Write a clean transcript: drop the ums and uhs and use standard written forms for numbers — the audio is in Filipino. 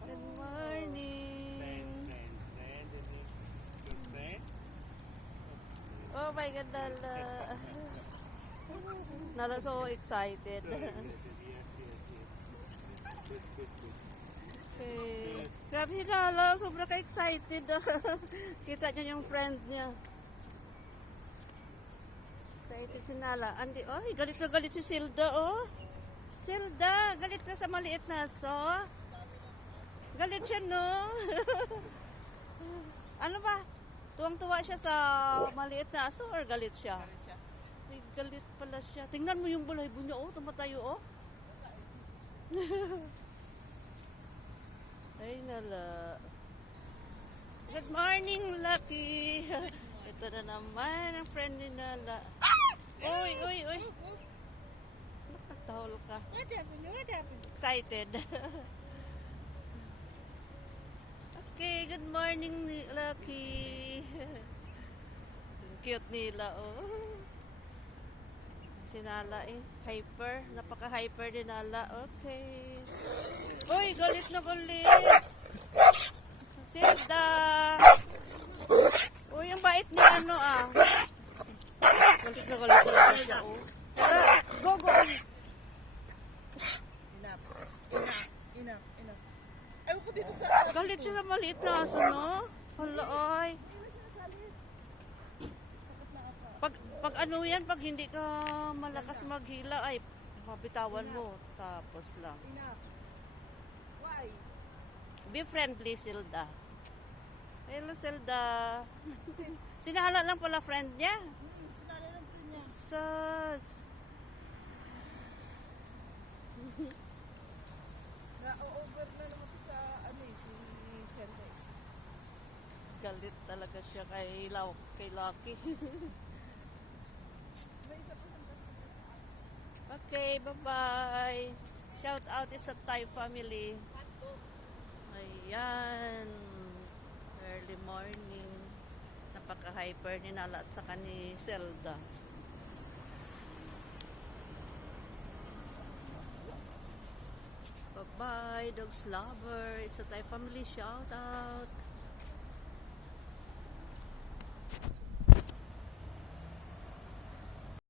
Good morning. Oh my God, Nala. Nala so excited. Okay. Grabe si Nala, sobrang ka-excited. Kita niya yung friend niya. Excited si Nala. Andi, oh, galit na galit si Silda, oh. Silda, galit ka sa maliit na aso. Galit siya, no? Ano ba? Tuwang-tuwa siya sa maliit na aso or galit siya? Galit siya. Ay, galit pala siya. Tingnan mo yung balahibo niya, oh. Tumatayo, oh. Ay, Nala. Good morning, Lucky. Ito na naman ang friend ni Nala. Uy, uy, uy. Nakatahol ka. What happened? What happened? Excited. Okay, good morning, Lucky. Ang cute nila, oh. Si Nala, eh. Hyper. Napaka-hyper din Nala. Okay. Uy, galit na galit. Silda. Uy, ang bait ni ano, ah. Galit na galit talaga siya, oh. Tara, go, go. Enough. Enough. Ayaw ko dito sa... Galit siya sa maliit na aso, no? Hala, ay. Pag ano yan, pag hindi ka malakas maghila, ay, mabitawan mo. Tapos lang. Enough. Why? Be friendly, Silda. Hello, Silda. Sinahala lang pala friend niya. Sinala ng friend niya. Sus. Na-over na naman ko sa ano eh, si Sente. Galit talaga siya kay Lucky. May isa pa ng Okay, bye-bye. Shout out, it's a Thai family. Ayan. Early morning. Napaka-hyper ni Nala at saka ni Zelda. Bye-bye, dogs lover. It's a Thai family. Shout out.